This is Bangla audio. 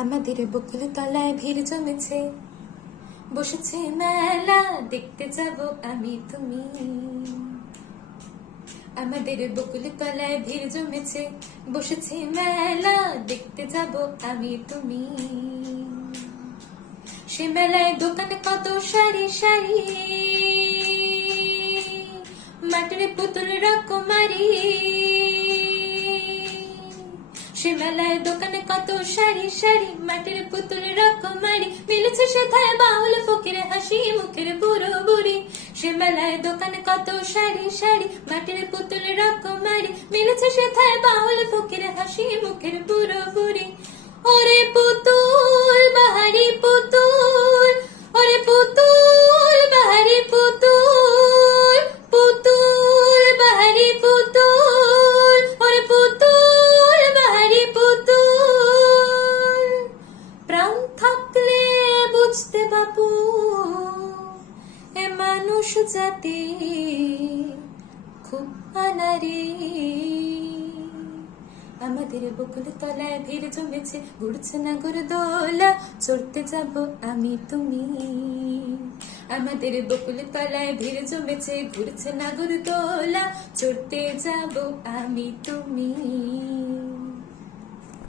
আমাদের বকুল তলায় ভিড় জমেছে, বসেছে মেলা, দেখতে যাব আমি তুমি। আমাদের বকুল তলায় ভিড় জমেছে, বসেছে মেলা, দেখতে যাব আমি তুমি। সে মেলায় দোকানে কত সারি সারি, মাটির পুতুল রকমারি। সে মেলায় দোকানে কত সারি সারি, মাটির পুতুল রকমারি। মিলেছে সেথায় বাউল ফকির হাসি মুখের বুড়ো বুড়ি। সে মেলায় দোকানে কত সারি সারি, মাটির পুতুল রকমারি। মিলেছে সেথায় বাউল ফকির হাসি মুখের বুড়ো বুড়ি। ওরে পুতুল বাহারি পুতুল, ওরে পুতুল বাহারি পুতুল, পুতুল বাহারি পুতুল, ওরে পুতুল বাহারি পুতুল। প্রাণ থাকলে বুঝতে বাপু, এ মানুষ জাতি খুব আনারি। আমাদের বকুল তলায় ভিড় জমেছে, ঘুরছে নাগর দোলা, চড়তে যাব আমি তুমি। আমাদের বকুল তলায় ভিড় জমেছে, ঘুরছে নাগর দোলা, চড়তে যাব আমি তুমি।